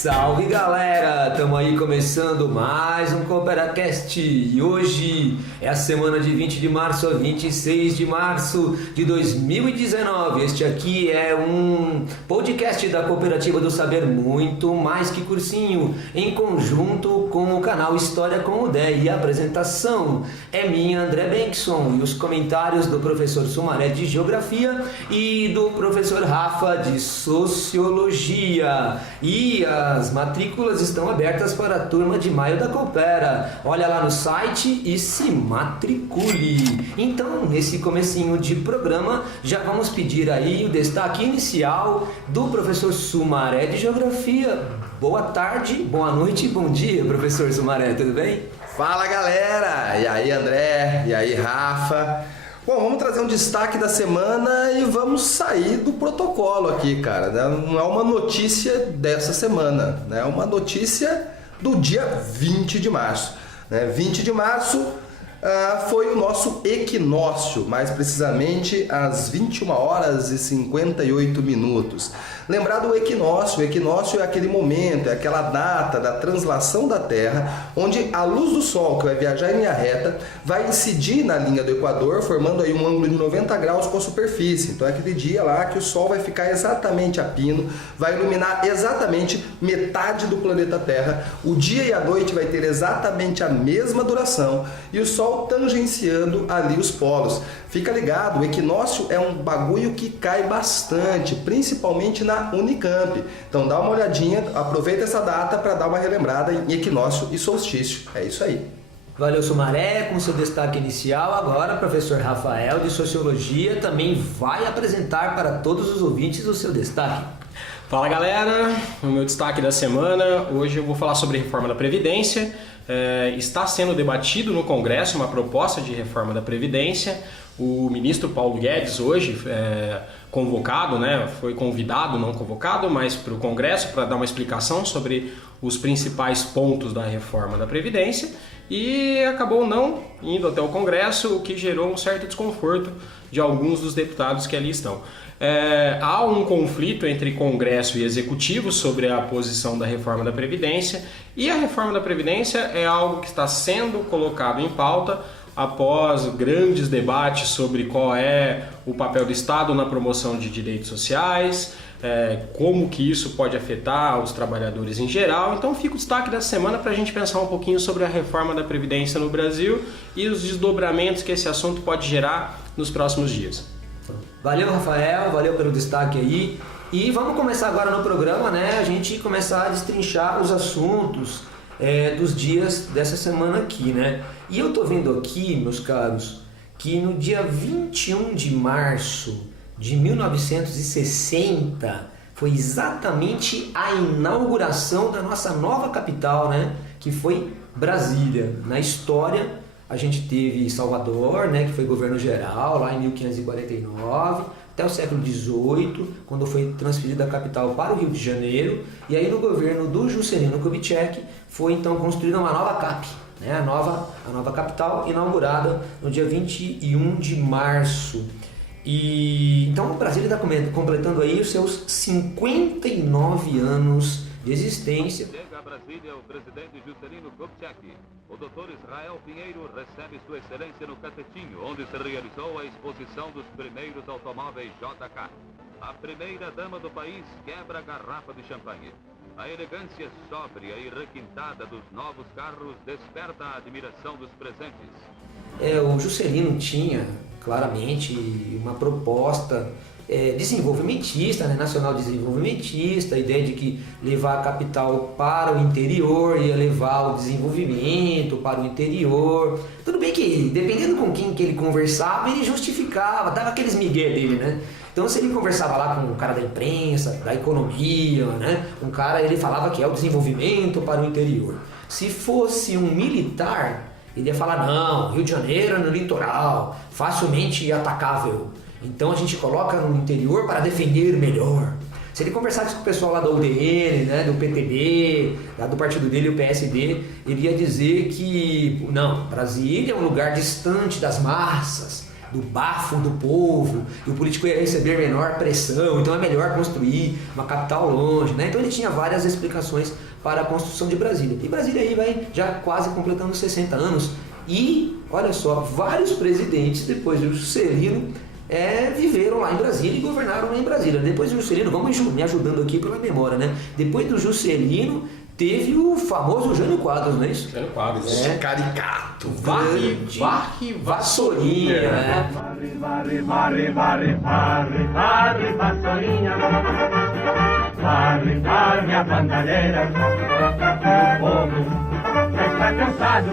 Salve galera, estamos aí começando mais um CooperaCast e hoje é a semana de 20 de março a 26 de março de 2019. Este aqui é um podcast da Cooperativa do Saber Muito Mais Que Cursinho, em conjunto com o canal História com o Dé, e a apresentação é minha, André Benckson, e os comentários do professor Sumaré de Geografia e do professor Rafa de Sociologia. E as matrículas estão abertas para a turma de maio da Coopera. Olha lá no site e se matricule. Então, nesse comecinho de programa, já vamos pedir aí o destaque inicial do professor Sumaré de Geografia. Boa tarde, boa noite e bom dia, professor Sumaré, tudo bem? Fala galera! E aí André, e aí Rafa? Bom, vamos trazer um destaque da semana e vamos sair do protocolo aqui, cara. Não é uma notícia dessa semana, né? É uma notícia do dia 20 de março. 20 de março foi o nosso equinócio, mais precisamente às 21 horas e 58 minutos. Lembrar do equinócio, o equinócio é aquele momento, é aquela data da translação da Terra, onde a luz do Sol, que vai viajar em linha reta, vai incidir na linha do Equador, formando aí um ângulo de 90 graus com a superfície. Então é aquele dia lá que o Sol vai ficar exatamente a pino, vai iluminar exatamente metade do planeta Terra, o dia e a noite vai ter exatamente a mesma duração, e o Sol tangenciando ali os polos. Fica ligado, o equinócio é um bagulho que cai bastante, principalmente na Unicamp. Então dá uma olhadinha, aproveita essa data para dar uma relembrada em equinócio e solstício. É isso aí. Valeu, Sumaré, com seu destaque inicial. Agora, o professor Rafael de Sociologia também vai apresentar para todos os ouvintes o seu destaque. Fala galera, o meu destaque da semana, hoje eu vou falar sobre a reforma da Previdência. Está sendo debatido no Congresso uma proposta de reforma da Previdência. O ministro Paulo Guedes hoje convocado, foi convidado, não convocado, mas para o Congresso para dar uma explicação sobre os principais pontos da reforma da Previdência, e acabou não indo até o Congresso, o que gerou um certo desconforto de alguns dos deputados que ali estão. Há um conflito entre Congresso e Executivo sobre a posição da reforma da Previdência, e a reforma da Previdência é algo que está sendo colocado em pauta após grandes debates sobre qual é o papel do Estado na promoção de direitos sociais, como que isso pode afetar os trabalhadores em geral. Então fica o destaque dessa semana para a gente pensar um pouquinho sobre a reforma da Previdência no Brasil e os desdobramentos que esse assunto pode gerar nos próximos dias. Valeu, Rafael, valeu pelo destaque aí. E vamos começar agora no programa, a gente começar a destrinchar os assuntos dos dias dessa semana aqui, E eu tô vendo aqui, meus caros, que no dia 21 de março de 1960 foi exatamente a inauguração da nossa nova capital, que foi Brasília. Na história, a gente teve Salvador, que foi governo geral lá em 1549, até o século XVIII, quando foi transferida a capital para o Rio de Janeiro, e aí no governo do Juscelino Kubitschek foi então construída uma nova CAP, a nova capital, inaugurada no dia 21 de março. E então o Brasil está completando aí os seus 59 anos de existência. Chega a Brasília o presidente Juscelino Kubitschek. O Dr. Israel Pinheiro recebe Sua Excelência no Catetinho, onde se realizou a exposição dos primeiros automóveis JK. A primeira dama do país quebra a garrafa de champanhe. A elegância sóbria e requintada dos novos carros desperta a admiração dos presentes. O Juscelino tinha claramente uma proposta desenvolvimentista, nacional desenvolvimentista, a ideia de que levar a capital para o interior ia levar o desenvolvimento para o interior. Tudo bem que, dependendo com quem que ele conversava, ele justificava, dava aqueles migué dele, Então, se ele conversava lá com um cara da imprensa, da economia, um cara, ele falava que é o desenvolvimento para o interior. Se fosse um militar, ele ia falar, não, Rio de Janeiro é no litoral, facilmente atacável. Então a gente coloca no interior para defender melhor. Se ele conversasse com o pessoal lá da UDN, do PTB, do partido dele, o PSD, ele ia dizer que, não, Brasília é um lugar distante das massas, do bafo do povo, e o político ia receber menor pressão, então é melhor construir uma capital longe, né? Então ele tinha várias explicações para a construção de Brasília. E Brasília aí vai já quase completando 60 anos, e olha só, vários presidentes depois do Juscelino viveram lá em Brasília e governaram lá em Brasília. Depois do Juscelino, vamos me ajudando aqui pela memória, né? Depois do Juscelino, teve o famoso Jânio Quadros, não é isso? Jânio Quadros. Esse caricato. Varre, vassourinha, né? Varre, varre, varre, varre, varre, vassourinha. Varre, varre a bandalheira. O povo já está cansado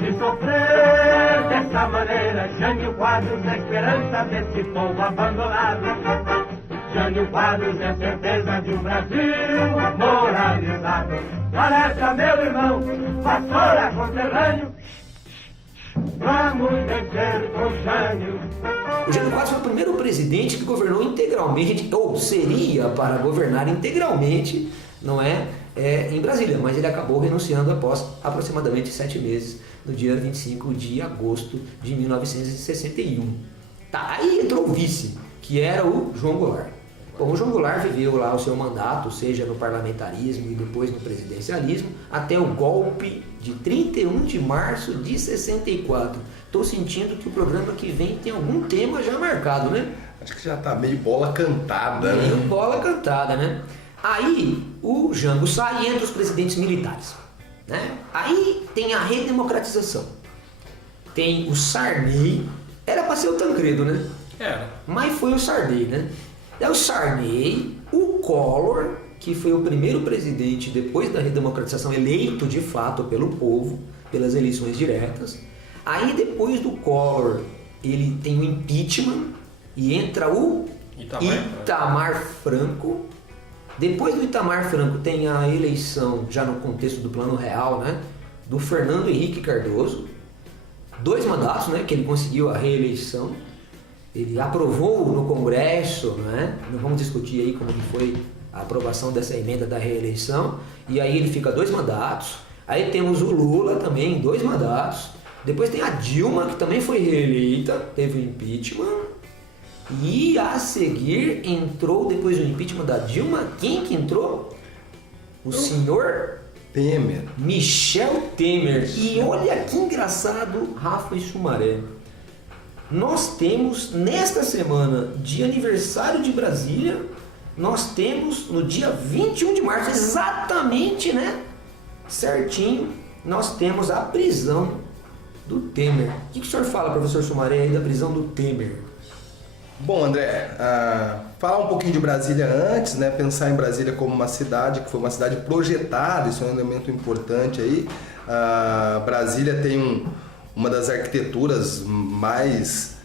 de sofrer dessa maneira. Jânio Quadros, a esperança desse povo abandonado. Jânio Quadros é certeza de um Brasil moralizado. Alerta, meu irmão, vassoura conterrâneo, vamos vencer com Jânio. O Jânio Quadros foi o primeiro presidente que governou integralmente, ou seria para governar integralmente, não é, em Brasília, mas ele acabou renunciando após aproximadamente 7 meses, no dia 25 de agosto de 1961. Tá, aí entrou o vice, que era o João Goulart. Bom, o João Goulart viveu lá o seu mandato, seja no parlamentarismo e depois no presidencialismo, até o golpe de 31 de março de 64. Estou sentindo que o programa que vem tem algum tema já marcado, né? Acho que já tá meio bola cantada, Meio né? bola cantada, né? Aí o Jango sai e entra os presidentes militares, né? Aí tem a redemocratização. Tem o Sarney, era para ser o Tancredo, né? Era. Mas foi o Sarney, né? É o Sarney, o Collor, que foi o primeiro presidente depois da redemocratização eleito de fato pelo povo, pelas eleições diretas. Aí depois do Collor, ele tem o impeachment e entra o Itamar Franco. Depois do Itamar Franco tem a eleição, já no contexto do Plano Real, né, do Fernando Henrique Cardoso. 2 mandatos, né, que ele conseguiu a reeleição. Ele aprovou no Congresso, né? Não vamos discutir aí como que foi a aprovação dessa emenda da reeleição. E aí ele fica 2 mandatos. Aí temos o Lula também, 2 mandatos. Depois tem a Dilma, que também foi reeleita, teve o impeachment. E a seguir entrou, depois do impeachment da Dilma, quem que entrou? O senhor Temer. Michel Temer. E olha que engraçado, Rafa e Sumaré. Nós temos, nesta semana de aniversário de Brasília, nós temos no dia 21 de março, exatamente, né? Certinho, nós temos a prisão do Temer. O que o senhor fala, professor Sumaré, aí da prisão do Temer? Bom, André, falar um pouquinho de Brasília antes, né? Pensar em Brasília como uma cidade que foi uma cidade projetada, isso é um elemento importante aí. Brasília tem uma das arquiteturas mais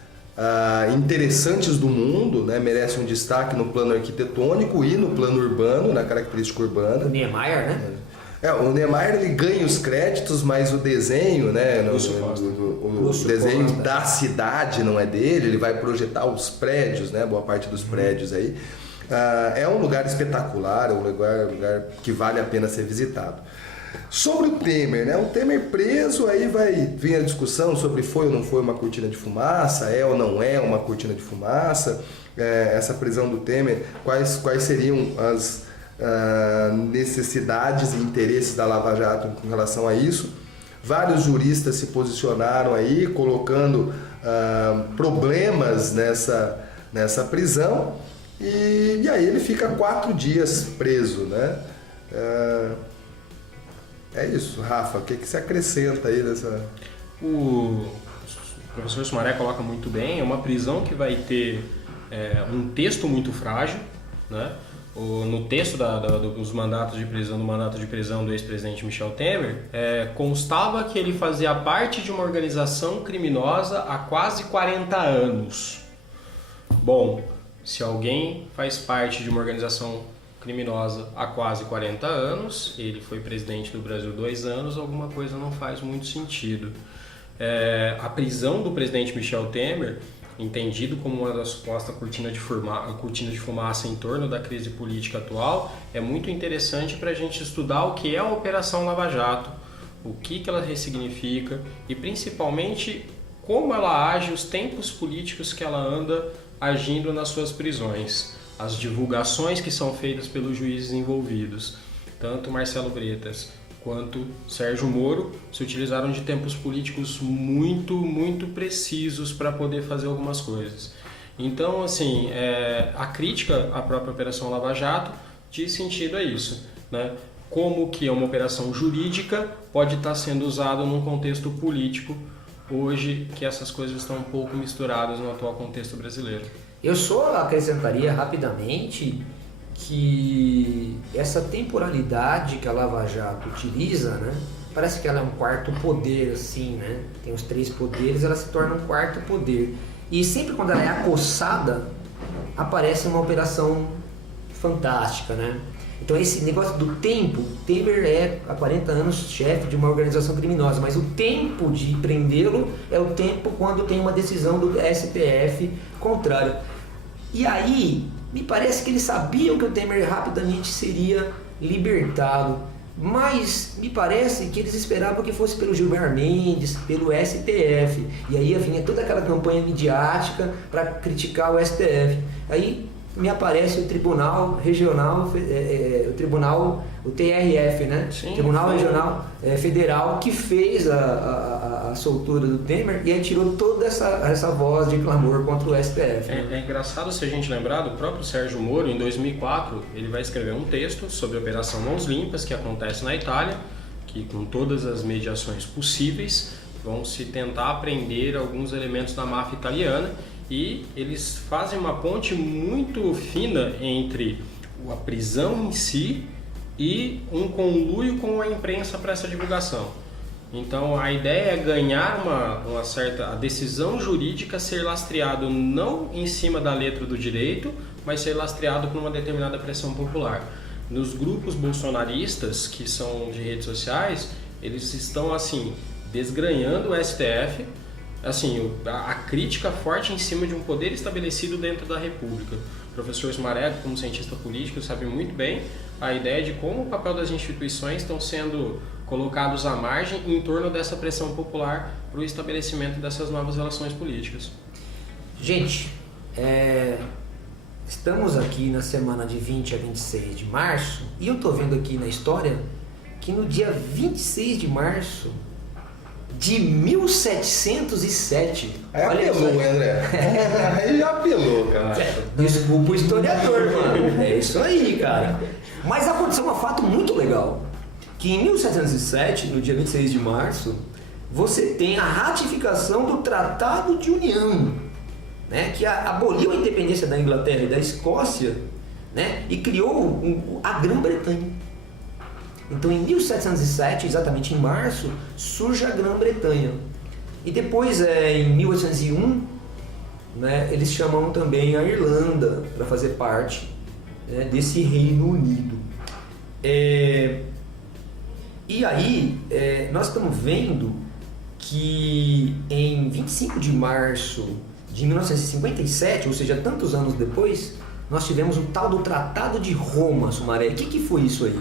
interessantes do mundo, né? Merece um destaque no plano arquitetônico e no plano urbano, na característica urbana. O Niemeyer, né? O Niemeyer ele ganha os créditos, mas o desenho, né? O desenho da cidade não é dele, ele vai projetar os prédios, né? Boa parte dos prédios aí. É um lugar espetacular, é um lugar que vale a pena ser visitado. Sobre o Temer, né? O Temer preso, aí vai vir a discussão sobre foi ou não foi uma cortina de fumaça, é ou não é uma cortina de fumaça, essa prisão do Temer, quais seriam as necessidades e interesses da Lava Jato com relação a isso. Vários juristas se posicionaram aí, colocando problemas nessa prisão, e aí ele fica 4 dias preso, né? É isso, Rafa, o que se acrescenta aí dessa... O professor Sumaré coloca muito bem, é uma prisão que vai ter um texto muito frágil, né? No texto dos mandatos de prisão, do mandato de prisão do ex-presidente Michel Temer, constava que ele fazia parte de uma organização criminosa há quase 40 anos. Bom, se alguém faz parte de uma organização criminosa há quase 40 anos, ele foi presidente do Brasil 2 anos, alguma coisa não faz muito sentido. A prisão do presidente Michel Temer, entendido como uma das supostas cortina de fumaça em torno da crise política atual, é muito interessante para a gente estudar o que é a Operação Lava Jato, o que ela ressignifica e principalmente como ela age, os tempos políticos que ela anda agindo nas suas prisões, as divulgações que são feitas pelos juízes envolvidos. Tanto Marcelo Bretas quanto Sérgio Moro se utilizaram de tempos políticos muito precisos para poder fazer algumas coisas. Então, assim, a crítica à própria Operação Lava Jato diz sentido a isso, né? Como que uma operação jurídica pode estar sendo usada num contexto político hoje que essas coisas estão um pouco misturadas no atual contexto brasileiro. Eu só acrescentaria rapidamente que essa temporalidade que a Lava Jato utiliza, né, parece que ela é um quarto poder, assim, né? Tem os 3 poderes, ela se torna um quarto poder. E sempre quando ela é acossada, aparece uma operação fantástica, né? Então esse negócio do tempo, Temer é há 40 anos chefe de uma organização criminosa, mas o tempo de prendê-lo é o tempo quando tem uma decisão do STF contrária. E aí, me parece que eles sabiam que o Temer rapidamente seria libertado, mas me parece que eles esperavam que fosse pelo Gilmar Mendes, pelo STF, e aí vinha toda aquela campanha midiática para criticar o STF. Aí me aparece o Tribunal Regional, o TRF, né? Sim, Tribunal foi. Regional Federal, que fez a soltura do Temer e aí tirou toda essa voz de clamor contra o STF. Né? É engraçado se a gente lembrar do próprio Sérgio Moro, em 2004, ele vai escrever um texto sobre a Operação Mãos Limpas, que acontece na Itália, que com todas as mediações possíveis vão se tentar aprender alguns elementos da máfia italiana, e eles fazem uma ponte muito fina entre a prisão em si e um conluio com a imprensa para essa divulgação. Então a ideia é ganhar uma certa a decisão jurídica ser lastreado não em cima da letra do direito, mas ser lastreado por uma determinada pressão popular. Nos grupos bolsonaristas que são de redes sociais, eles estão assim desgranhando o STF, assim, a crítica forte em cima de um poder estabelecido dentro da República. O professor Smareco, como cientista político, sabe muito bem a ideia de como o papel das instituições estão sendo colocados à margem em torno dessa pressão popular para o estabelecimento dessas novas relações políticas. Gente, estamos aqui na semana de 20 a 26 de março e eu estou vendo aqui na história que no dia 26 de março de 1707. Aí olha apelou, isso aí. André. Aí já apelou, cara. Desculpa o historiador, mano. É isso aí, cara. Mas aconteceu um fato muito legal. Que em 1707, no dia 26 de março, você tem a ratificação do Tratado de União, né, que aboliu a independência da Inglaterra e da Escócia, né, e criou a Grã-Bretanha. Então, em 1707, exatamente em março, surge a Grã-Bretanha. E depois, em 1801, né, eles chamam também a Irlanda para fazer parte, né, desse Reino Unido. E aí, nós estamos vendo que em 25 de março de 1957, ou seja, tantos anos depois, nós tivemos o tal do Tratado de Roma, Sumaré. O que foi isso aí?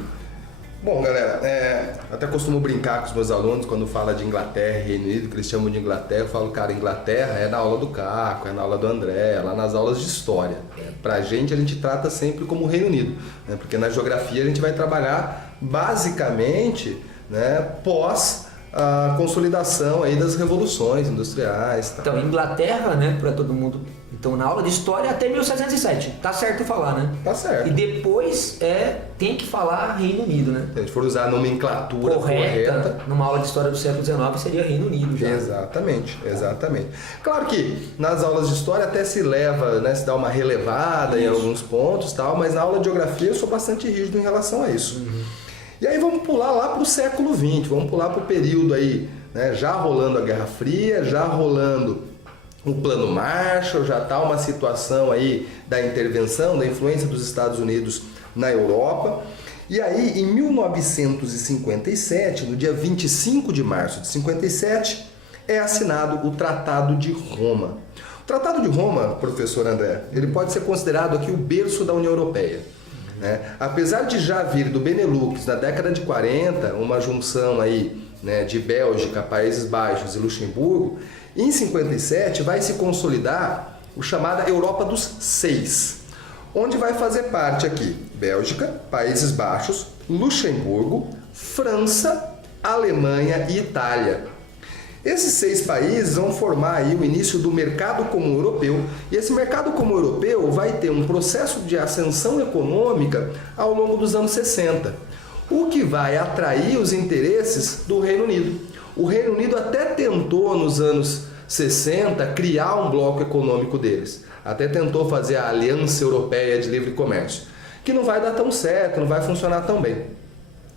Bom, galera, até costumo brincar com os meus alunos quando fala de Inglaterra e Reino Unido, que eles chamam de Inglaterra. Eu falo, cara, Inglaterra é na aula do Caco, é na aula do André, lá nas aulas de história. Pra gente, a gente trata sempre como Reino Unido, né? Porque na geografia a gente vai trabalhar basicamente, né, pós a consolidação aí das revoluções industriais. Tá? Então, Inglaterra, né, para todo mundo. Então, na aula de história até 1707, tá certo falar, né? Tá certo. E depois tem que falar Reino Unido, né? Se a gente for usar a nomenclatura correta, numa aula de história do século XIX seria Reino Unido já. Exatamente. Claro que nas aulas de história até se leva, né, se dá uma relevada em alguns pontos, tal, mas na aula de geografia eu sou bastante rígido em relação a isso. Uhum. E aí vamos pular lá para o século XX, vamos pular para o período aí, né, já rolando a Guerra Fria, já rolando o Plano Marshall, já está uma situação aí da intervenção, da influência dos Estados Unidos na Europa. E aí, em 1957, no dia 25 de março de 57, é assinado o Tratado de Roma. O Tratado de Roma, professor André, ele pode ser considerado aqui o berço da União Europeia. Né? Apesar de já vir do Benelux na década de 40, uma junção aí, né, de Bélgica, Países Baixos e Luxemburgo, Em 57 vai se consolidar o chamada Europa dos Seis, onde vai fazer parte aqui Bélgica, Países Baixos, Luxemburgo, França, Alemanha e Itália. Esses 6 países vão formar aí o início do mercado comum europeu, e esse mercado comum europeu vai ter um processo de ascensão econômica ao longo dos anos 60, o que vai atrair os interesses do Reino Unido. O Reino Unido até tentou nos anos 60 criar um bloco econômico deles, até tentou fazer a Aliança Europeia de Livre Comércio, que não vai dar tão certo, não vai funcionar tão bem.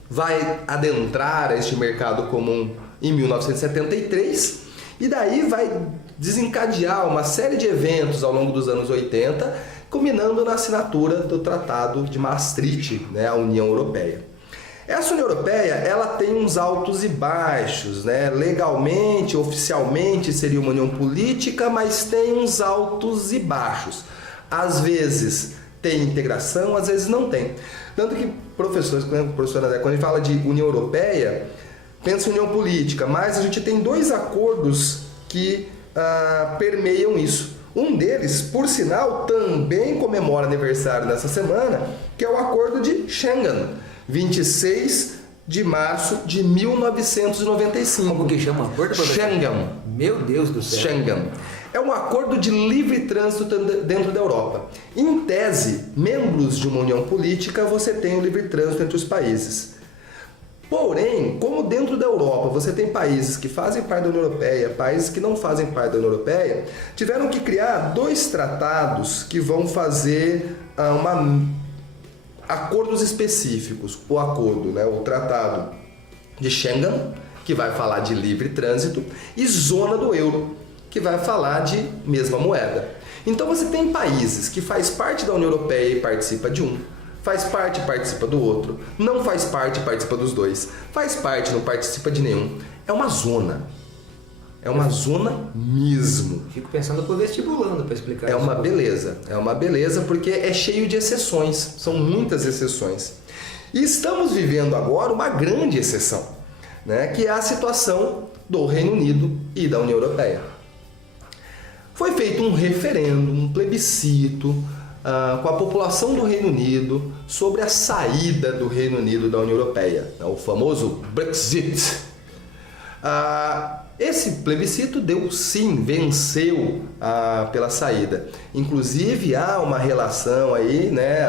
Vai adentrar este mercado comum em 1973 e daí vai desencadear uma série de eventos ao longo dos anos 80, culminando na assinatura do Tratado de Maastricht, né, a União Europeia. Essa União Europeia, ela tem uns altos e baixos, né? Legalmente, oficialmente seria uma união política, mas tem uns altos e baixos. Às vezes tem integração, às vezes não tem. Tanto que professores, professor André, quando a gente fala de União Europeia, pensa em união política, mas a gente tem 2 acordos que permeiam isso. Um deles, por sinal, também comemora aniversário nessa semana, que é o Acordo de Schengen, 26 de março de 1995. Como que chama o acordo, professor? Schengen. Meu Deus do céu. Schengen. É um acordo de livre trânsito dentro da Europa. Em tese, membros de uma união política, você tem o livre trânsito entre os países. Porém, como dentro da Europa você tem países que fazem parte da União Europeia, países que não fazem parte da União Europeia, tiveram que criar 2 tratados que vão fazer acordos específicos. O acordo, né, o Tratado de Schengen, que vai falar de livre trânsito, e Zona do Euro, que vai falar de mesma moeda. Então você tem países que faz parte da União Europeia e participa de um, faz parte e participa do outro, não faz parte e participa dos 2, faz parte e não participa de nenhum. É uma zona. É uma zona mesmo. Fico pensando por vestibulando para explicar É isso. uma beleza porque é cheio de exceções, são muitas exceções. E estamos vivendo agora uma grande exceção, né, que é a situação do Reino Unido e da União Europeia. Foi feito um referendo, um plebiscito com a população do Reino Unido sobre a saída do Reino Unido da União Europeia, o famoso Brexit. Esse plebiscito deu sim, venceu pela saída. Inclusive há uma relação aí, né,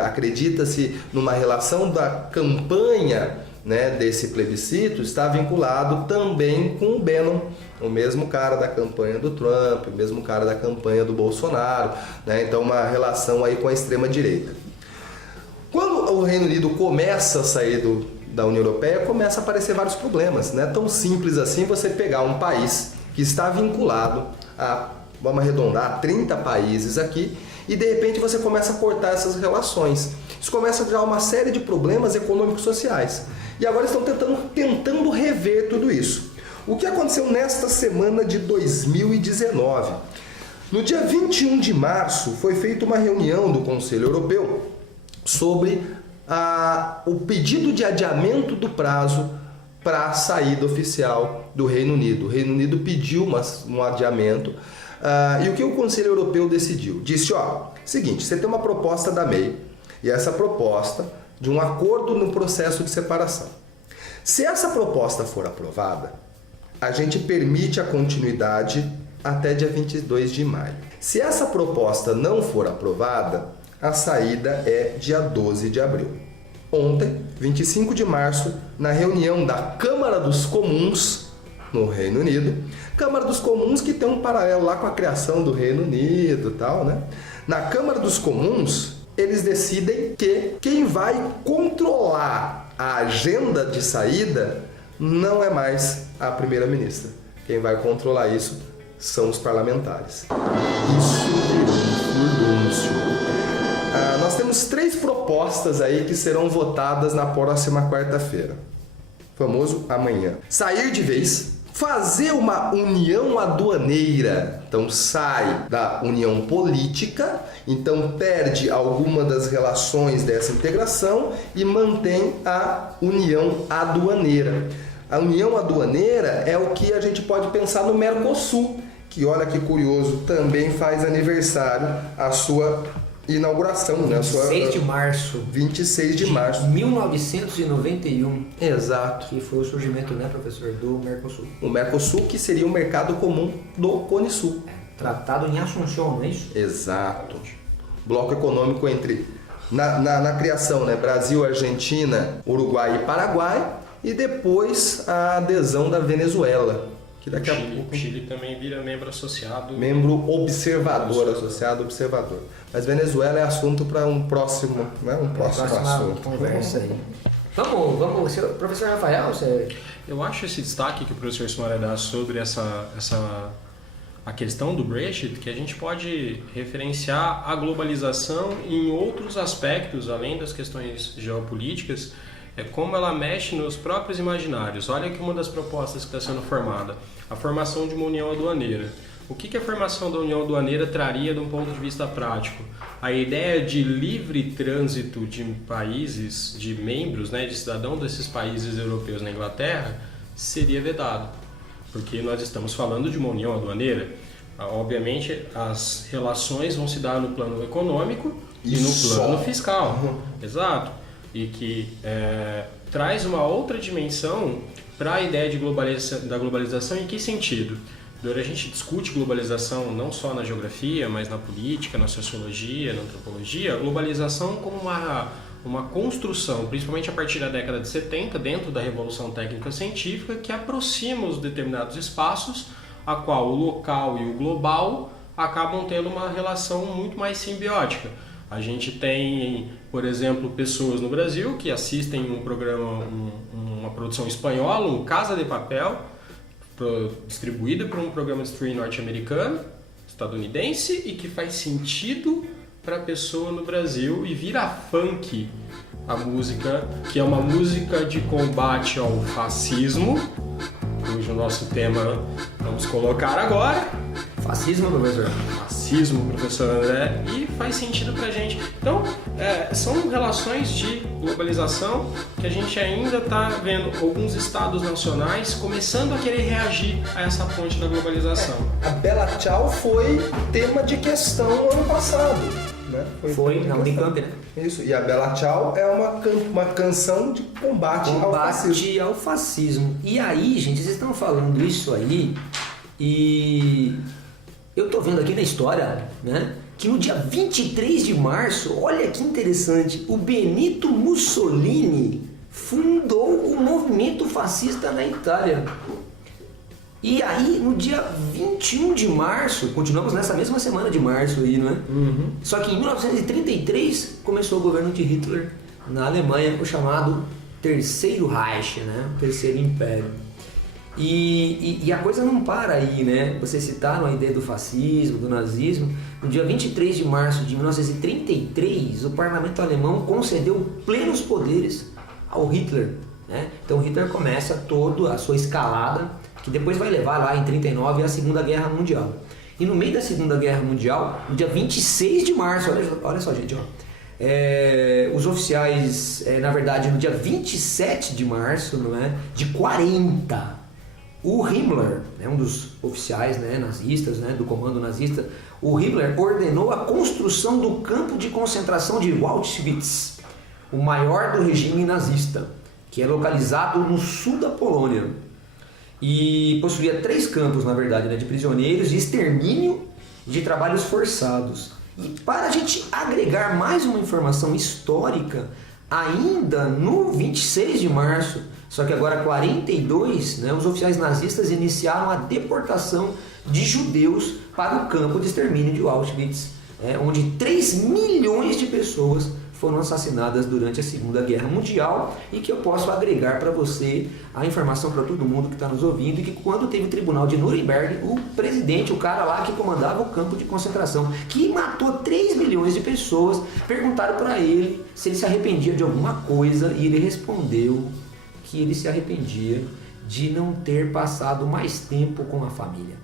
acredita-se numa relação da campanha, né, desse plebiscito, está vinculado também com o Bannon, o mesmo cara da campanha do Trump, o mesmo cara da campanha do Bolsonaro, né? Então uma relação aí com a extrema direita. Quando o Reino Unido começa a sair da União Europeia, começa a aparecer vários problemas. Não é tão simples assim você pegar um país que está vinculado a, vamos arredondar, a 30 países aqui, e de repente você começa a cortar essas relações. Isso começa a gerar uma série de problemas econômicos e sociais. E agora estão tentando rever tudo isso. O que aconteceu nesta semana de 2019? No dia 21 de março foi feita uma reunião do Conselho Europeu sobre o pedido de adiamento do prazo para a saída oficial do Reino Unido. O Reino Unido pediu um adiamento e o que o Conselho Europeu decidiu? Disse, seguinte, você tem uma proposta da May e essa proposta de um acordo no processo de separação. Se essa proposta for aprovada, a gente permite a continuidade até dia 22 de maio. Se essa proposta não for aprovada, a saída é dia 12 de abril. Ontem, 25 de março, na reunião da Câmara dos Comuns no Reino Unido, Câmara dos Comuns que tem um paralelo lá com a criação do Reino Unido e tal, né? Na Câmara dos Comuns, eles decidem que quem vai controlar a agenda de saída não é mais a primeira-ministra. Quem vai controlar isso são os parlamentares. Isso virou um furdúncio. Nós temos 3 propostas aí que serão votadas na próxima quarta-feira. Famoso amanhã. Sair de vez, fazer uma união aduaneira. Então sai da união política, então perde alguma das relações dessa integração e mantém a união aduaneira. A União Aduaneira é o que a gente pode pensar no Mercosul, que, olha que curioso, também faz aniversário a sua inauguração, né? 26 de março. 26 de março. 1991. Exato. Que foi o surgimento, né, professor, do Mercosul. O Mercosul, que seria o mercado comum do Cone Sul. Tratado em Assunção, não é isso? Exato. Bloco econômico entre, na criação, né, Brasil, Argentina, Uruguai e Paraguai, e depois a adesão da Venezuela, que daqui a pouco... O Chile também vira membro associado. Membro observador, associado observador. Mas Venezuela é assunto para um próximo, né, Próxima assunto. conversa aí. Vamos, professor Rafael, você... Eu acho esse destaque que o professor Sumaré dá sobre a questão do Brexit, que a gente pode referenciar a globalização em outros aspectos, além das questões geopolíticas, é como ela mexe nos próprios imaginários. Olha que uma das propostas que está sendo formada, a formação de uma união aduaneira. O que a formação da união aduaneira traria de um ponto de vista prático? A ideia de livre trânsito de países, de membros, né, de cidadãos desses países europeus na Inglaterra, seria vedado, porque nós estamos falando de uma união aduaneira. Obviamente, as relações vão se dar no plano econômico e no plano fiscal. Exato. E que traz uma outra dimensão para a ideia de da globalização. Em que sentido? A gente discute globalização não só na geografia, mas na política, na sociologia, na antropologia. A globalização como uma construção, principalmente a partir da década de 70, dentro da Revolução Técnica-Científica, que aproxima os determinados espaços, a qual o local e o global acabam tendo uma relação muito mais simbiótica. A gente tem, por exemplo, pessoas no Brasil que assistem um programa, uma produção espanhola, um Casa de Papel, distribuída por um programa de streaming norte-americano, estadunidense, e que faz sentido para a pessoa no Brasil e vira funk, a música, que é uma música de combate ao fascismo, cujo nosso tema vamos colocar agora. Fascismo, professor. Fascismo, professor André, e faz sentido pra gente. Então, são relações de globalização que a gente ainda está vendo alguns estados nacionais começando a querer reagir a essa ponte da globalização. A Bela Tchau foi tema de questão ano passado. Né? Foi na Unicamp, né? Isso, e a Bela Tchau é uma canção de combate ao fascismo. E aí, gente, vocês estão falando isso aí, e eu tô vendo aqui na história, né, que no dia 23 de março, olha que interessante, o Benito Mussolini fundou o movimento fascista na Itália. E aí, no dia 21 de março, continuamos nessa mesma semana de março aí, não é? Uhum. Só que em 1933 começou o governo de Hitler na Alemanha, o chamado Terceiro Reich, né? O Terceiro Império. E a coisa não para aí, né? Vocês citaram a ideia do fascismo, do nazismo. No dia 23 de março de 1933, o parlamento alemão concedeu plenos poderes ao Hitler, né? Então Hitler começa toda a sua escalada, que depois vai levar lá em 39 à Segunda Guerra Mundial. E no meio da Segunda Guerra Mundial, no dia 26 de março, olha só, gente, ó, os oficiais, na verdade, no dia 27 de março, não é, de 40, o Himmler, né, um dos oficiais, né, nazistas, né, do comando nazista, o Himmler ordenou a construção do campo de concentração de Auschwitz, o maior do regime nazista, que é localizado no sul da Polônia. E possuía 3 campos, na verdade, né, de prisioneiros, de extermínio e de trabalhos forçados. E para a gente agregar mais uma informação histórica, ainda no 26 de março, só que agora 42, né, os oficiais nazistas iniciaram a deportação de judeus para o campo de extermínio de Auschwitz, onde 3 milhões de pessoas foram assassinadas durante a Segunda Guerra Mundial, e que eu posso agregar para você a informação para todo mundo que está nos ouvindo, e que quando teve o tribunal de Nuremberg, o presidente, o cara lá que comandava o campo de concentração, que matou 3 milhões de pessoas, perguntaram para ele se ele se arrependia de alguma coisa, e ele respondeu que ele se arrependia de não ter passado mais tempo com a família.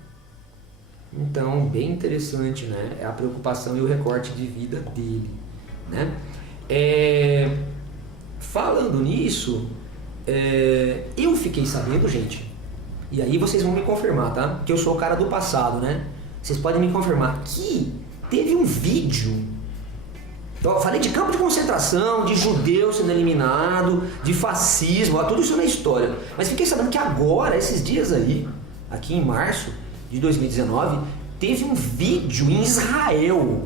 Então, bem interessante, né? É a preocupação e o recorte de vida dele, né? Falando nisso, eu fiquei sabendo, gente, e aí vocês vão me confirmar, tá? Que eu sou o cara do passado, né? Vocês podem me confirmar que teve um vídeo. Eu falei de campo de concentração, de judeu sendo eliminado, de fascismo, tudo isso na história. Mas fiquei sabendo que agora, esses dias aí, aqui em março de 2019, teve um vídeo em Israel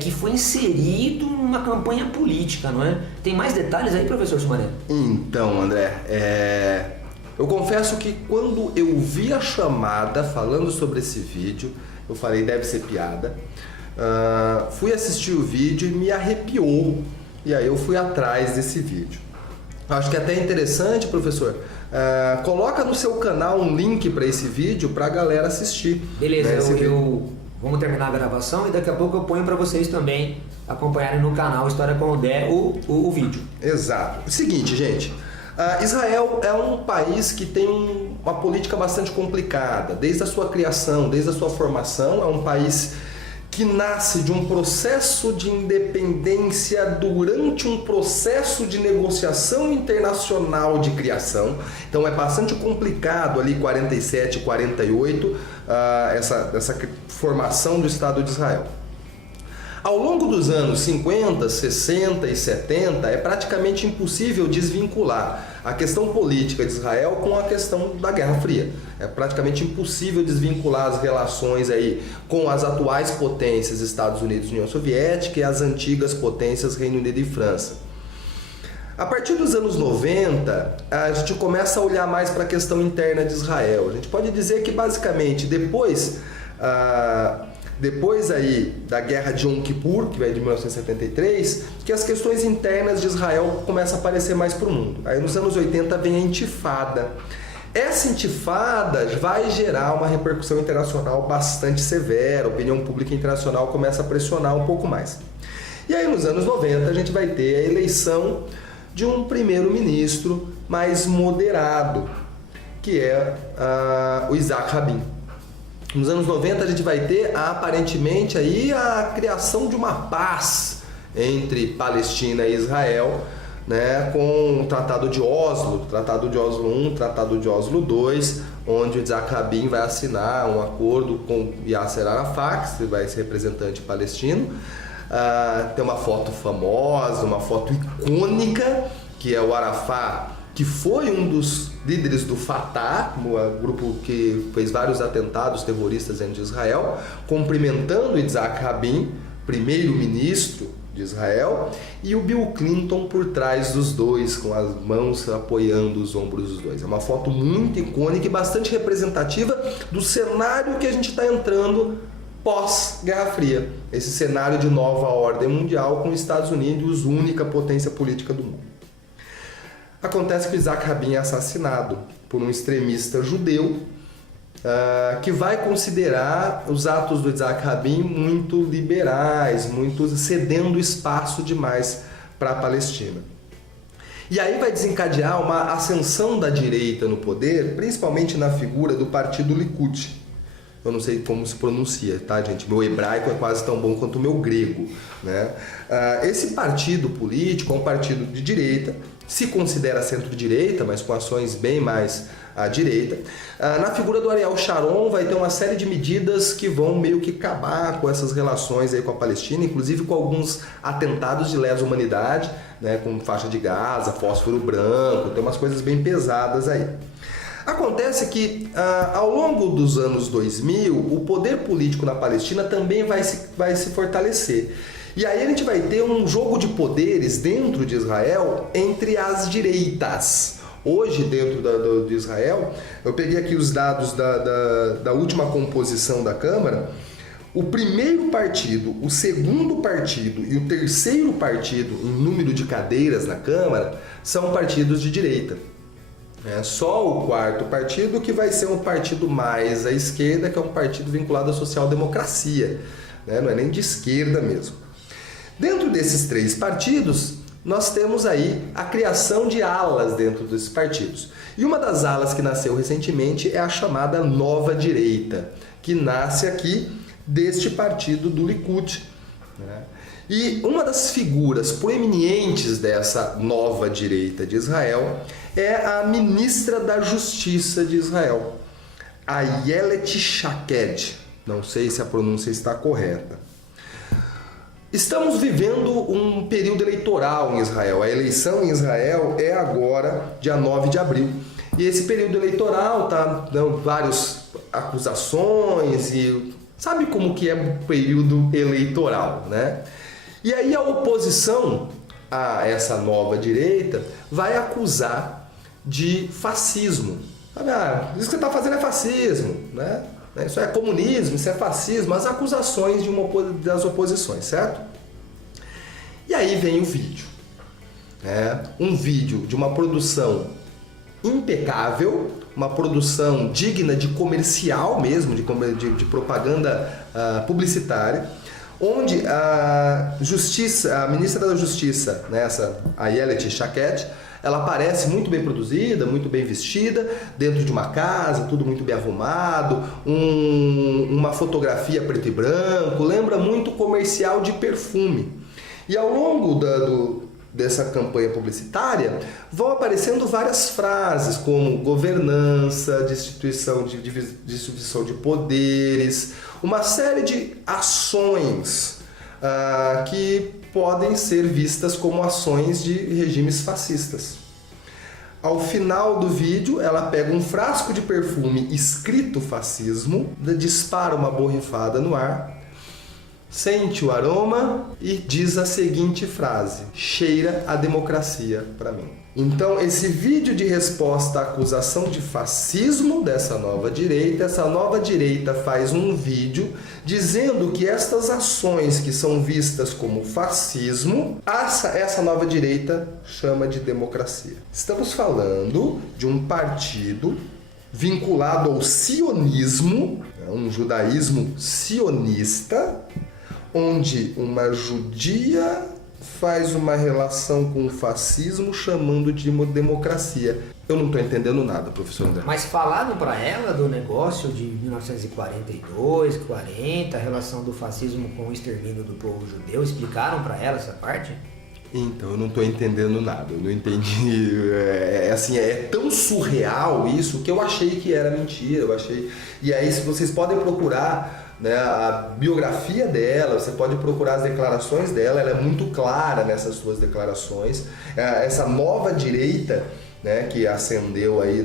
que foi inserido numa campanha política, não é? Tem mais detalhes aí, professor Sumaré? Então, André, eu confesso que quando eu vi a chamada falando sobre esse vídeo, eu falei, deve ser piada. Fui assistir o vídeo e me arrepiou, e aí eu fui atrás desse vídeo. Acho que é até interessante, professor, coloca no seu canal um link para esse vídeo para a galera assistir. Beleza, né? Vamos terminar a gravação e daqui a pouco eu ponho para vocês também acompanharem no canal História com o Dé o vídeo. Exato. Seguinte, gente, Israel é um país que tem uma política bastante complicada, desde a sua criação, desde a sua formação. É um país que nasce de um processo de independência durante um processo de negociação internacional de criação. Então é bastante complicado ali 47, 48, essa formação do Estado de Israel. Ao longo dos anos 50, 60 e 70, é praticamente impossível desvincular a questão política de Israel com a questão da Guerra Fria. É praticamente impossível desvincular as relações aí com as atuais potências Estados Unidos e União Soviética e as antigas potências Reino Unido e França. A partir dos anos 90, a gente começa a olhar mais para a questão interna de Israel. A gente pode dizer que basicamente depois aí da Guerra de Yom Kippur, que vai de 1973, que as questões internas de Israel começam a aparecer mais para o mundo. Aí nos anos 80 vem a Intifada. Essa intifada vai gerar uma repercussão internacional bastante severa, a opinião pública internacional começa a pressionar um pouco mais. E aí nos anos 90 a gente vai ter a eleição de um primeiro-ministro mais moderado, que é o Isaac Rabin. Nos anos 90 a gente vai ter aparentemente aí a criação de uma paz entre Palestina e Israel, né, com o Tratado de Oslo, Tratado de Oslo I, Tratado de Oslo II, onde o Isaac Rabin vai assinar um acordo com Yasser Arafat, que vai ser representante palestino. Tem uma foto famosa, uma foto icônica, que é o Arafat, que foi um dos líderes do Fatah, um grupo que fez vários atentados terroristas dentro de Israel, cumprimentando Isaac Rabin, primeiro-ministro de Israel, e o Bill Clinton por trás dos dois, com as mãos apoiando os ombros dos dois. É uma foto muito icônica e bastante representativa do cenário que a gente está entrando pós-Guerra Fria. Esse cenário de nova ordem mundial com os Estados Unidos, única potência política do mundo. Acontece que o Isaac Rabin é assassinado por um extremista judeu que vai considerar os atos do Isaac Rabin muito liberais, muito cedendo espaço demais para a Palestina. E aí vai desencadear uma ascensão da direita no poder, principalmente na figura do partido Likud. Eu não sei como se pronuncia, tá, gente? Meu hebraico é quase tão bom quanto o meu grego, né? Esse partido político é um partido de direita, se considera centro-direita, mas com ações bem mais à direita. Na figura do Ariel Sharon vai ter uma série de medidas que vão meio que acabar com essas relações aí com a Palestina, inclusive com alguns atentados de lesa humanidade, né, com faixa de Gaza, fósforo branco, tem umas coisas bem pesadas aí. Acontece que ao longo dos anos 2000, o poder político na Palestina também vai se fortalecer. E aí a gente vai ter um jogo de poderes dentro de Israel entre as direitas. Hoje, dentro de Israel, eu peguei aqui os dados da última composição da Câmara. O primeiro partido, o segundo partido e o terceiro partido em número de cadeiras na Câmara são partidos de direita. Só o quarto partido que vai ser um partido mais à esquerda, que é um partido vinculado à social-democracia, né? Não é nem de esquerda mesmo. Dentro desses três partidos, nós temos aí a criação de alas dentro desses partidos. E uma das alas que nasceu recentemente é a chamada Nova Direita, que nasce aqui deste partido do Likud, né? E uma das figuras proeminentes dessa nova direita de Israel é a ministra da Justiça de Israel, Ayelet Shaked. Não sei se a pronúncia está correta. Estamos vivendo um período eleitoral em Israel. A eleição em Israel é agora, dia 9 de abril. E esse período eleitoral está dando várias acusações e sabe como que é o período eleitoral, né? E aí a oposição a essa nova direita vai acusar de fascismo. Isso que você está fazendo é fascismo, né? Isso é comunismo, isso é fascismo, as acusações das oposições, certo? E aí vem o vídeo, né? Um vídeo de uma produção impecável, uma produção digna de comercial mesmo, de propaganda publicitária, onde a ministra da Justiça, né, essa Ayelet Shaked, ela aparece muito bem produzida, muito bem vestida, dentro de uma casa, tudo muito bem arrumado, uma fotografia preto e branco, lembra muito comercial de perfume. E ao longo dessa campanha publicitária, vão aparecendo várias frases como governança, distribuição de poderes, uma série de ações que podem ser vistas como ações de regimes fascistas. Ao final do vídeo, ela pega um frasco de perfume escrito fascismo, dispara uma borrifada no ar, sente o aroma e diz a seguinte frase: cheira a democracia para mim. Então, esse vídeo de resposta à acusação de fascismo dessa nova direita, essa nova direita faz um vídeo dizendo que estas ações que são vistas como fascismo, essa nova direita chama de democracia. Estamos falando de um partido vinculado ao sionismo, um judaísmo sionista, onde uma judia faz uma relação com o fascismo chamando de democracia. Eu não estou entendendo nada, professor André. Mas falaram para ela do negócio de 1942, 40, a relação do fascismo com o extermínio do povo judeu? Explicaram para ela essa parte? Então, eu não estou entendendo nada. Eu não entendi. É tão surreal isso que eu achei que era mentira. E aí, se vocês podem procurar, né, a biografia dela, você pode procurar as declarações dela, ela é muito clara nessas suas declarações. Essa nova direita, né, que ascendeu aí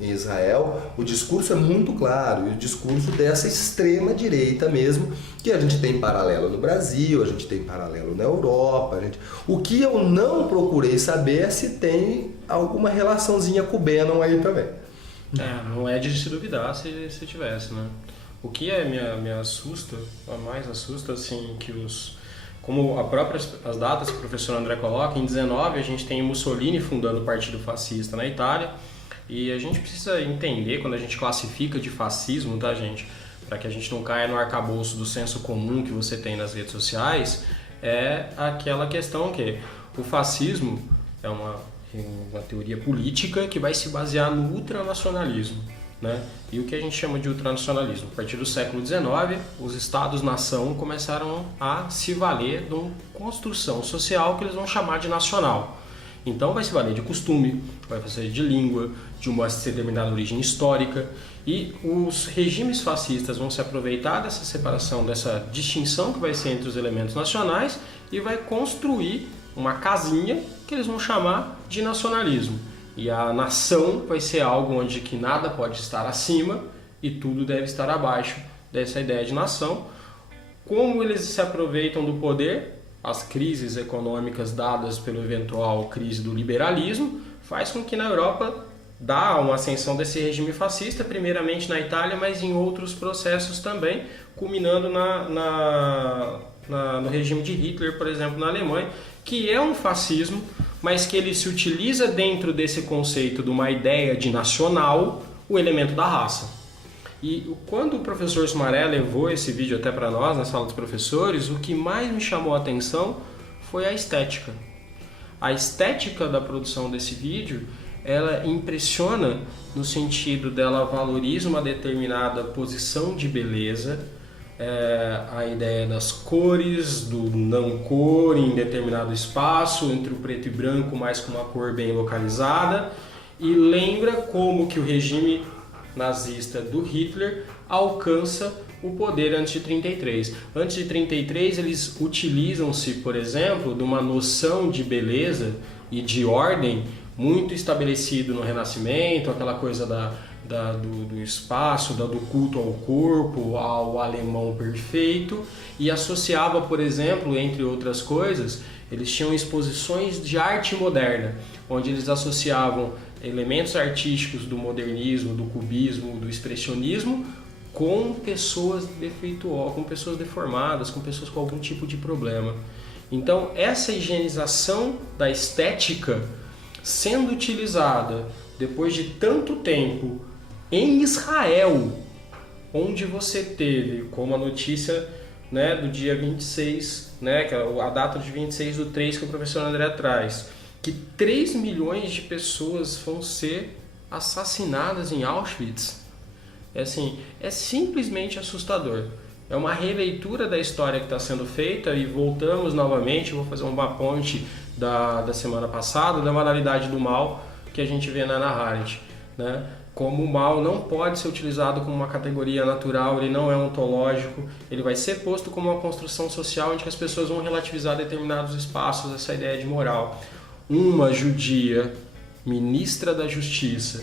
em Israel, o discurso é muito claro, e o discurso dessa extrema direita mesmo, que a gente tem paralelo no Brasil, a gente tem paralelo na Europa. O que eu não procurei saber é se tem alguma relaçãozinha com o Bannon aí também. Não é de se duvidar se tivesse, né? O que me assusta, mais assusta, assim, que como as datas que o professor André coloca, em 19 a gente tem Mussolini fundando o Partido Fascista na Itália, e a gente precisa entender, quando a gente classifica de fascismo, tá, gente? Para que a gente não caia no arcabouço do senso comum que você tem nas redes sociais, é aquela questão que o fascismo é uma teoria política que vai se basear no ultranacionalismo, né? E o que a gente chama de ultranacionalismo? A partir do século XIX, os estados-nação começaram a se valer de uma construção social que eles vão chamar de nacional. Então vai se valer de costume, vai se valer de língua, de uma determinada origem histórica, e os regimes fascistas vão se aproveitar dessa separação, dessa distinção que vai ser entre os elementos nacionais, e vai construir uma casinha que eles vão chamar de nacionalismo. E a nação vai ser algo onde que nada pode estar acima e tudo deve estar abaixo dessa ideia de nação. Como eles se aproveitam do poder, as crises econômicas dadas pela eventual crise do liberalismo, faz com que na Europa dá uma ascensão desse regime fascista, primeiramente na Itália, mas em outros processos também, culminando no regime de Hitler, por exemplo, na Alemanha, que é um fascismo, mas que ele se utiliza dentro desse conceito de uma ideia de nacional, o elemento da raça. E quando o professor Sumaré levou esse vídeo até para nós, na sala dos professores, o que mais me chamou a atenção foi a estética. A estética da produção desse vídeo, ela impressiona no sentido dela valoriza uma determinada posição de beleza, a ideia das cores, do não cor em determinado espaço, entre o preto e branco, mas com uma cor bem localizada, e lembra como que o regime nazista do Hitler alcança o poder antes de 33. Antes de 33, eles utilizam-se, por exemplo, de uma noção de beleza e de ordem muito estabelecido no Renascimento, aquela coisa do espaço, do culto ao corpo, ao alemão perfeito, e associava, por exemplo, entre outras coisas, eles tinham exposições de arte moderna, onde eles associavam elementos artísticos do modernismo, do cubismo, do expressionismo, com pessoas defeituosas, com pessoas deformadas, com pessoas com algum tipo de problema. Então, essa higienização da estética sendo utilizada depois de tanto tempo em Israel, onde você teve, como a notícia, né, do dia 26, né, que é a data de 26/3 que o professor André traz, que 3 milhões de pessoas vão ser assassinadas em Auschwitz. É simplesmente assustador. É uma releitura da história que está sendo feita, e voltamos novamente, vou fazer uma ponte da semana passada, da moralidade do mal que a gente vê na Hannah Arendt, né? Como o mal não pode ser utilizado como uma categoria natural, ele não é ontológico, ele vai ser posto como uma construção social onde as pessoas vão relativizar determinados espaços, essa ideia de moral. Uma judia, ministra da Justiça,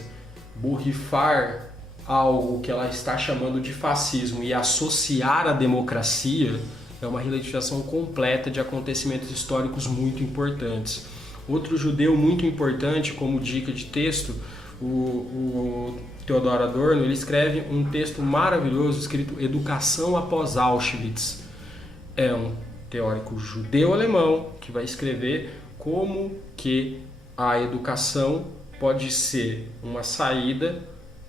borrifar algo que ela está chamando de fascismo e associar à democracia é uma relativização completa de acontecimentos históricos muito importantes. Outro judeu muito importante, como dica de texto, o Theodor Adorno, ele escreve um texto maravilhoso escrito Educação após Auschwitz. É um teórico judeu-alemão que vai escrever como que a educação pode ser uma saída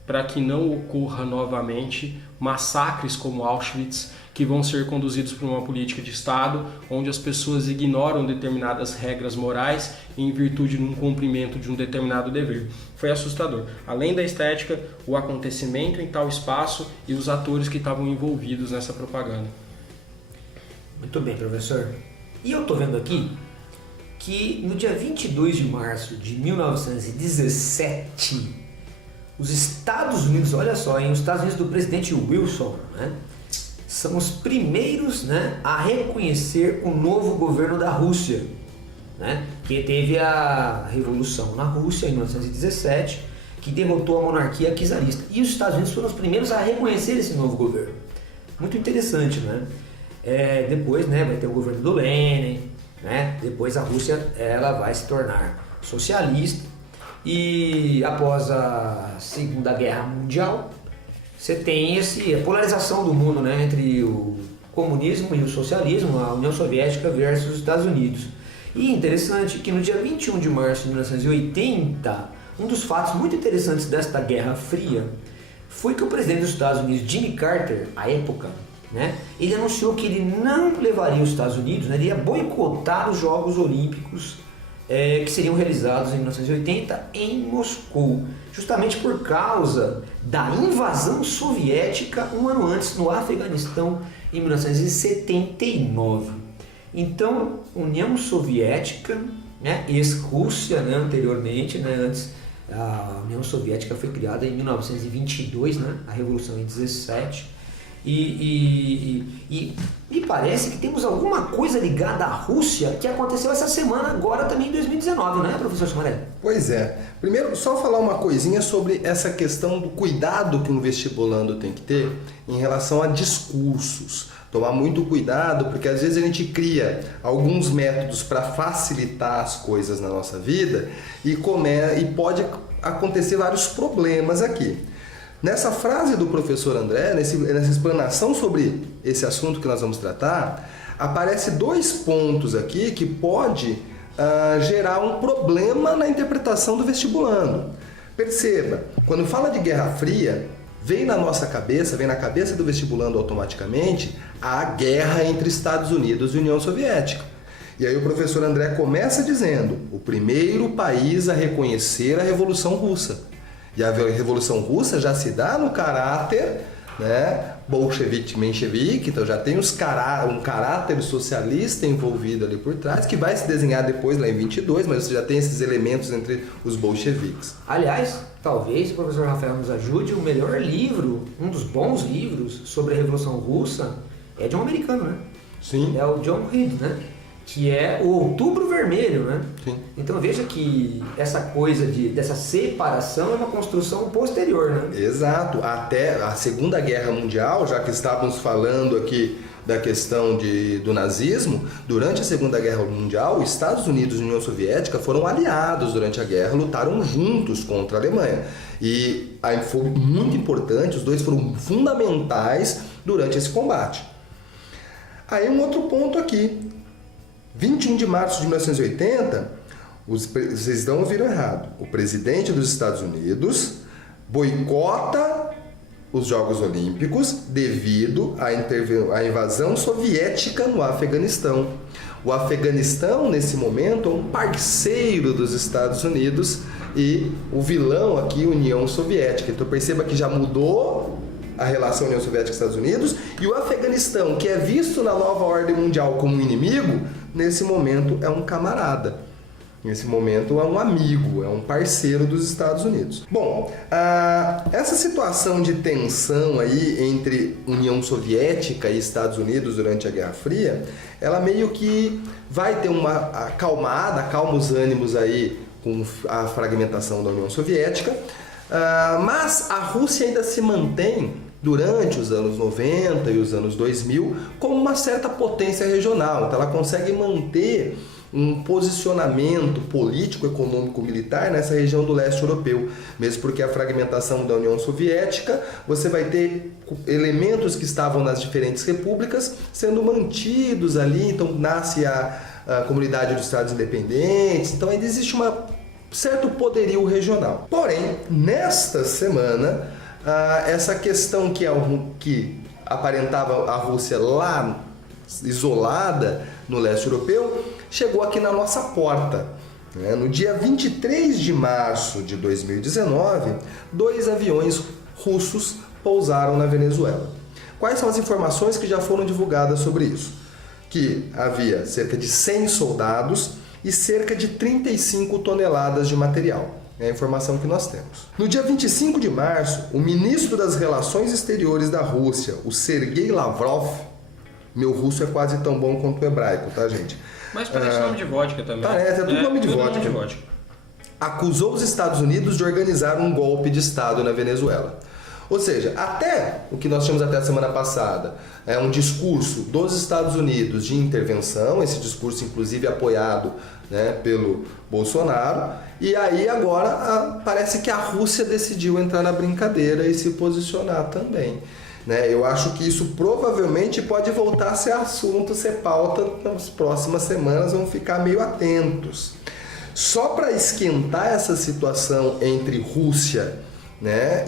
para que não ocorra novamente massacres como Auschwitz, que vão ser conduzidos por uma política de Estado, onde as pessoas ignoram determinadas regras morais em virtude de um cumprimento de um determinado dever. Foi assustador. Além da estética, o acontecimento em tal espaço e os atores que estavam envolvidos nessa propaganda. Muito bem, professor. E eu estou vendo aqui que no dia 22 de março de 1917, os Estados Unidos, olha só, os Estados Unidos do presidente Wilson, né, são os primeiros, né, a reconhecer o novo governo da Rússia, né, que teve a revolução na Rússia em 1917, que derrotou a monarquia czarista. E os Estados Unidos foram os primeiros a reconhecer esse novo governo. Muito interessante, né? Depois, né, vai ter o governo do Lenin, né? Depois a Rússia ela vai se tornar socialista. E após a Segunda Guerra Mundial, você tem a polarização do mundo, né, entre o comunismo e o socialismo, a União Soviética versus os Estados Unidos. E interessante que no dia 21 de março de 1980, um dos fatos muito interessantes desta Guerra Fria foi que o presidente dos Estados Unidos, Jimmy Carter, à época, né, ele anunciou que ele não levaria os Estados Unidos, né, ele ia boicotar os Jogos Olímpicos que seriam realizados em 1980 em Moscou, justamente por causa da invasão soviética um ano antes no Afeganistão, em 1979. Então, União Soviética, né, ex-Rússia, né, anteriormente, né, antes a União Soviética foi criada em 1922, né, a Revolução em 17. E me parece que temos alguma coisa ligada à Rússia que aconteceu essa semana, agora também em 2019, né, professor Sumaré? Pois é. Primeiro, só falar uma coisinha sobre essa questão do cuidado que um vestibulando tem que ter em relação a discursos. Tomar muito cuidado, porque às vezes a gente cria alguns métodos para facilitar as coisas na nossa vida e pode acontecer vários problemas aqui. Nessa frase do professor André, nessa explanação sobre esse assunto que nós vamos tratar, aparece 2 pontos aqui que pode gerar um problema na interpretação do vestibulando. Perceba, quando fala de Guerra Fria, vem na cabeça do vestibulando automaticamente a guerra entre Estados Unidos e União Soviética. E aí o professor André começa dizendo, o primeiro país a reconhecer a Revolução Russa. E a Revolução Russa já se dá no caráter né? Bolchevique, menchevique, então já tem um caráter socialista envolvido ali por trás, que vai se desenhar depois lá em 22, mas você já tem esses elementos entre os bolcheviques. Aliás, talvez o professor Rafael nos ajude, o melhor livro, um dos bons livros sobre a Revolução Russa é de um americano, né? Sim. É o John Reed, né? Que é o Outubro Vermelho, né? Sim. Então veja que essa coisa dessa separação é uma construção posterior, né? Exato, até a Segunda Guerra Mundial, já que estávamos falando aqui da questão do nazismo, durante a Segunda Guerra Mundial, os Estados Unidos e a União Soviética foram aliados durante a guerra, lutaram juntos contra a Alemanha. E aí foi muito importante, os dois foram fundamentais durante esse combate. Aí um outro ponto aqui, 21 de março de 1980, vocês não ouviram errado, o presidente dos Estados Unidos boicota os Jogos Olímpicos devido à invasão soviética no Afeganistão. O Afeganistão, nesse momento, é um parceiro dos Estados Unidos e o vilão aqui, União Soviética. Então perceba que já mudou a relação União Soviética e Estados Unidos, e o Afeganistão, que é visto na nova ordem mundial como um inimigo, nesse momento é um camarada. Nesse momento é um amigo, é um parceiro dos Estados Unidos. Bom, essa situação de tensão aí entre União Soviética e Estados Unidos durante a Guerra Fria, ela meio que vai ter uma acalmada, acalma os ânimos aí com a fragmentação da União Soviética, mas a Rússia ainda se mantém durante os anos 90 e os anos 2000 como uma certa potência regional. Então ela consegue manter um posicionamento político, econômico, militar nessa região do leste europeu, mesmo porque a fragmentação da União Soviética, você vai ter elementos que estavam nas diferentes repúblicas sendo mantidos ali, então nasce a Comunidade dos Estados Independentes, então ainda existe um certo poderio regional. Porém, nesta semana, essa questão que aparentava a Rússia lá isolada no leste europeu, chegou aqui na nossa porta. No dia 23 de março de 2019, 2 aviões russos pousaram na Venezuela. Quais são as informações que já foram divulgadas sobre isso? Que havia cerca de 100 soldados e cerca de 35 toneladas de material. É a informação que nós temos. No dia 25 de março, o ministro das Relações Exteriores da Rússia, o Sergei Lavrov, meu russo é quase tão bom quanto o hebraico, tá, gente? Mas parece nome de vodka também. Parece, é tudo nome de vodka. Acusou os Estados Unidos de organizar um golpe de Estado na Venezuela. Ou seja, até o que nós tínhamos até a semana passada, é um discurso dos Estados Unidos de intervenção, esse discurso inclusive apoiado, né, pelo Bolsonaro, e aí agora parece que a Rússia decidiu entrar na brincadeira e se posicionar também. Eu acho que isso provavelmente pode voltar a ser assunto, ser pauta nas próximas semanas, vamos ficar meio atentos. Só para esquentar essa situação entre Rússia,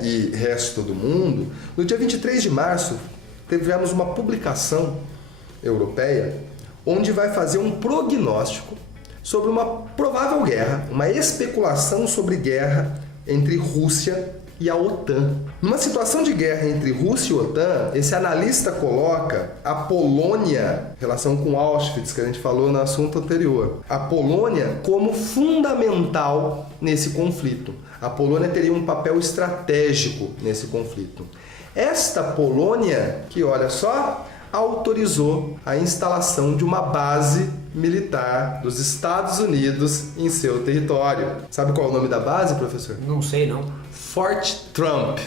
e resto do mundo, no dia 23 de março tivemos uma publicação europeia onde vai fazer um prognóstico sobre uma provável guerra, uma especulação sobre guerra entre Rússia e a OTAN. Numa situação de guerra entre Rússia e OTAN, esse analista coloca a Polônia, em relação com Auschwitz, que a gente falou no assunto anterior, a Polônia como fundamental nesse conflito. A Polônia teria um papel estratégico nesse conflito. Esta Polônia, que olha só, autorizou a instalação de uma base militar dos Estados Unidos em seu território. Sabe qual é o nome da base, professor? Não sei, não. Fort Trump.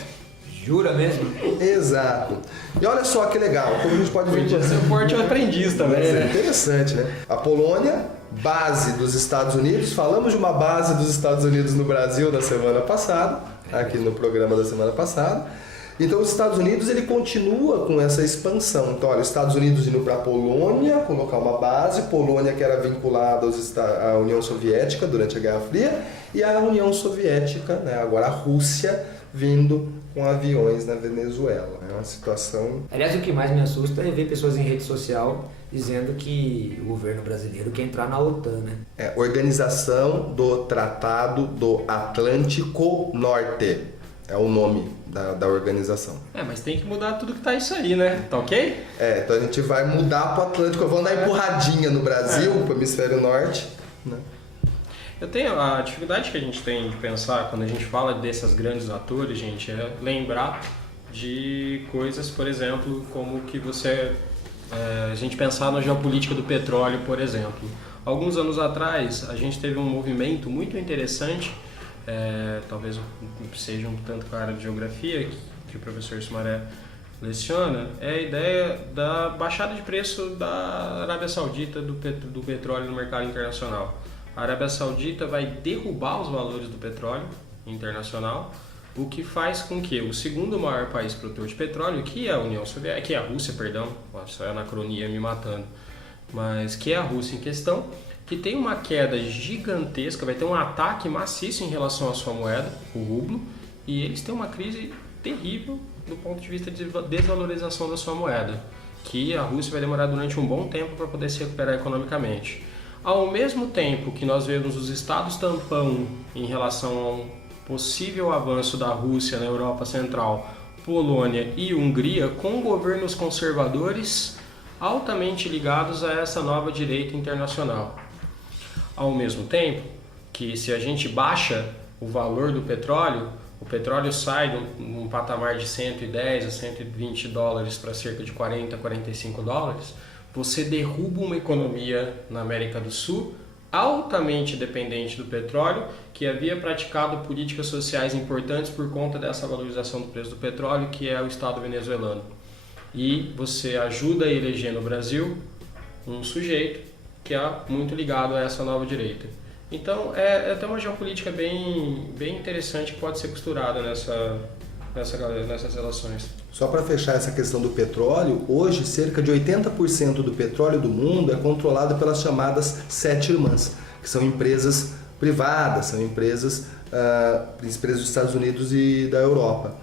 Jura mesmo? Exato. E olha só que legal, como a gente pode ver. Podia ser um forte aprendiz também, né? Interessante, né? A Polônia, base dos Estados Unidos. Falamos de uma base dos Estados Unidos no Brasil na semana passada, aqui no programa da semana passada. Então os Estados Unidos ele continua com essa expansão. Então olha, os Estados Unidos indo para a Polônia, colocar uma base, Polônia que era vinculada à União Soviética durante a Guerra Fria, e a União Soviética, agora a Rússia, vindo com aviões na Venezuela. É uma situação... Aliás, o que mais me assusta é ver pessoas em rede social dizendo que o governo brasileiro quer entrar na OTAN, Organização do Tratado do Atlântico Norte. É o nome da organização. Mas tem que mudar tudo que tá isso aí, né? Tá ok? Então a gente vai mudar pro Atlântico. Eu vou dar empurradinha no Brasil, pro hemisfério norte, né? Eu tenho a dificuldade que a gente tem de pensar quando a gente fala desses grandes atores, gente, é lembrar de coisas, por exemplo, como que a gente pensar na geopolítica do petróleo, por exemplo. Alguns anos atrás, a gente teve um movimento muito interessante, talvez seja um tanto com a área de geografia, que o professor Sumaré leciona, é a ideia da baixada de preço da Arábia Saudita do petróleo no mercado internacional. A Arábia Saudita vai derrubar os valores do petróleo internacional, o que faz com que o segundo maior país produtor de petróleo, que é a União Soviética, que é a Rússia, perdão, isso é anacronia me matando, mas que é a Rússia em questão, que tem uma queda gigantesca, vai ter um ataque maciço em relação à sua moeda, o rublo, e eles têm uma crise terrível do ponto de vista de desvalorização da sua moeda, que a Rússia vai demorar durante um bom tempo para poder se recuperar economicamente. Ao mesmo tempo que nós vemos os estados tampão em relação ao possível avanço da Rússia na Europa Central, Polônia e Hungria, com governos conservadores altamente ligados a essa nova direita internacional. Ao mesmo tempo que, se a gente baixa o valor do petróleo, o petróleo sai de um patamar de 110 a 120 dólares para cerca de 40 a 45 dólares, você derruba uma economia na América do Sul altamente dependente do petróleo, que havia praticado políticas sociais importantes por conta dessa valorização do preço do petróleo, que é o Estado venezuelano. E você ajuda a eleger no Brasil um sujeito que é muito ligado a essa nova direita. Então, é até uma geopolítica bem interessante que pode ser costurada nessas relações. Só para fechar essa questão do petróleo, hoje cerca de 80% do petróleo do mundo é controlado pelas chamadas 7 irmãs, que são empresas privadas, são empresas dos Estados Unidos e da Europa.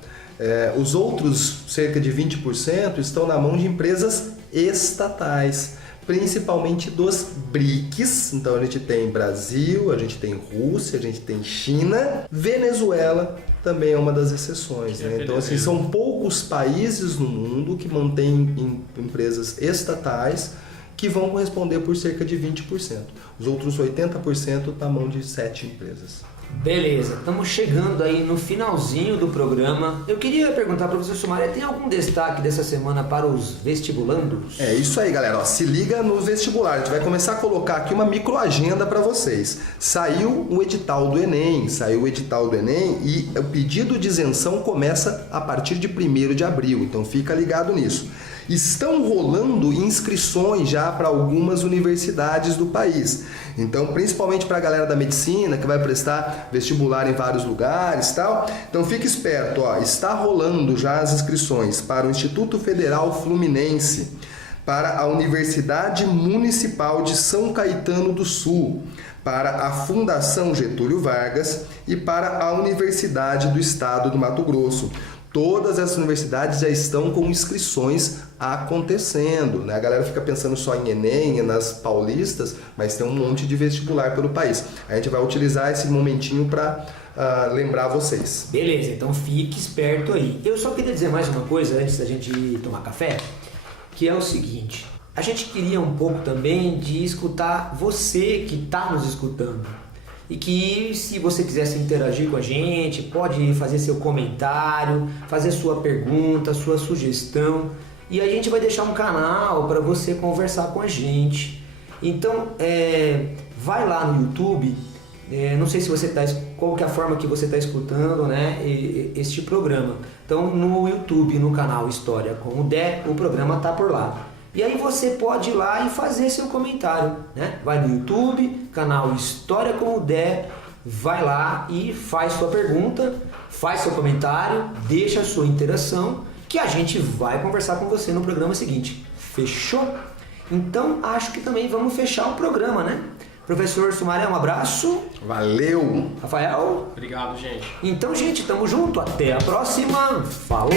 Os outros cerca de 20% estão na mão de empresas estatais, principalmente dos BRICS. Então a gente tem Brasil, a gente tem Rússia, a gente tem China, Venezuela também é uma das exceções, né? Então assim, são poucos países no mundo que mantêm empresas estatais que vão corresponder por cerca de 20%. Os outros 80% na mão de 7 empresas. Beleza, estamos chegando aí no finalzinho do programa. Eu queria perguntar para o professor Sumaré, tem algum destaque dessa semana para os vestibulandos? É isso aí, galera. Ó, se liga no vestibular. A gente vai começar a colocar aqui uma microagenda para vocês. Saiu o edital do Enem, e o pedido de isenção começa a partir de 1º de abril, então fica ligado nisso. Estão rolando inscrições já para algumas universidades do país. Então, principalmente para a galera da medicina, que vai prestar vestibular em vários lugares e tal. Então, fique esperto, ó. Está rolando já as inscrições para o Instituto Federal Fluminense, para a Universidade Municipal de São Caetano do Sul, para a Fundação Getúlio Vargas e para a Universidade do Estado do Mato Grosso. Todas essas universidades já estão com inscrições acontecendo, né? A galera fica pensando só em Enem e nas paulistas, mas tem um monte de vestibular pelo país. A gente vai utilizar esse momentinho para lembrar vocês. Beleza, então fique esperto aí. Eu só queria dizer mais uma coisa antes da gente tomar café, que é o seguinte: a gente queria um pouco também de escutar você que está nos escutando. E que, se você quisesse interagir com a gente, pode fazer seu comentário, fazer sua pergunta, sua sugestão, e a gente vai deixar um canal para você conversar com a gente. Então, vai lá no YouTube, não sei se você qual que é a forma que você está escutando, né, este programa. Então, no YouTube, no canal História com o Dé, o programa está por lá. E aí você pode ir lá e fazer seu comentário, né? Vai no YouTube, canal História com o Dé, vai lá e faz sua pergunta, faz seu comentário, deixa a sua interação, que a gente vai conversar com você no programa seguinte. Fechou? Então acho que também vamos fechar o programa, né? Professor Sumaré, um abraço. Valeu! Rafael? Obrigado, gente. Então, gente, tamo junto. Até a próxima. Falou!